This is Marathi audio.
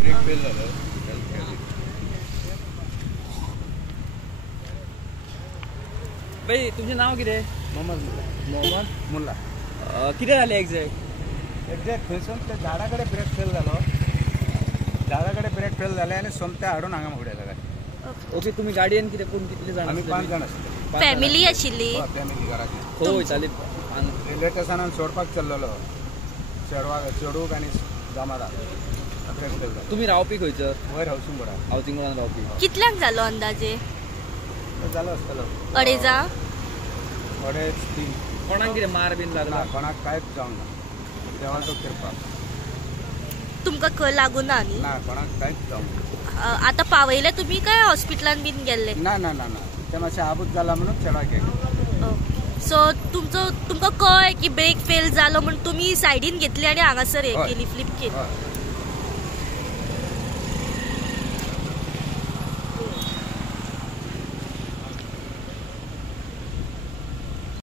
ब्रेक फेल झालं. भाई तुमचे नाव किती? मोहम्मद मुल्ला. किती झाले एक्झॅक्ट थंयसून ते झाडाकडे ब्रेक फेल झालो. झाडाकडे ब्रेक फेल झाले आणि सोमत्या हाडून हांगा उडयला गाडी. ओके. तुम्ही गाडयेन किती कोण कितले जाण? आम्ही 5 जाण आसले. फॅमिली आशिल्ली? फॅमिली घराची. होय चालेल. रेल्वे स्टेशनान सोडपाक चल्लेलो चेडूक आनी दामादार. ब्रेक फेल झालो. तुम्ही रावपी खंयसर? वयर हावसिंग बोर्डार. हावसिंग बोर्डान रावपी. कितल्यांक जालो अंदाजे? जालो आसतलो 2:30. 2:30. कोणाक कितें मार बीन लागला? ना कोणाक कांयच जावंक ना. देवाचो कृपा. तुमकां खंय लागूं ना न्ही? ना कोणाक कांयच जावंक ना. आतां पावयले तुमी काय हॉस्पिटलान बीन गेल्ले? ना ना ना ना ते मातशें आबूज जाला म्हणून चेडा गेले. सो तुमकां कळ्ळें की ब्रेक फेल जालो म्हणून तुमी सायडीन घेतली आनी हांगासर हे केली, फ्लिप केली.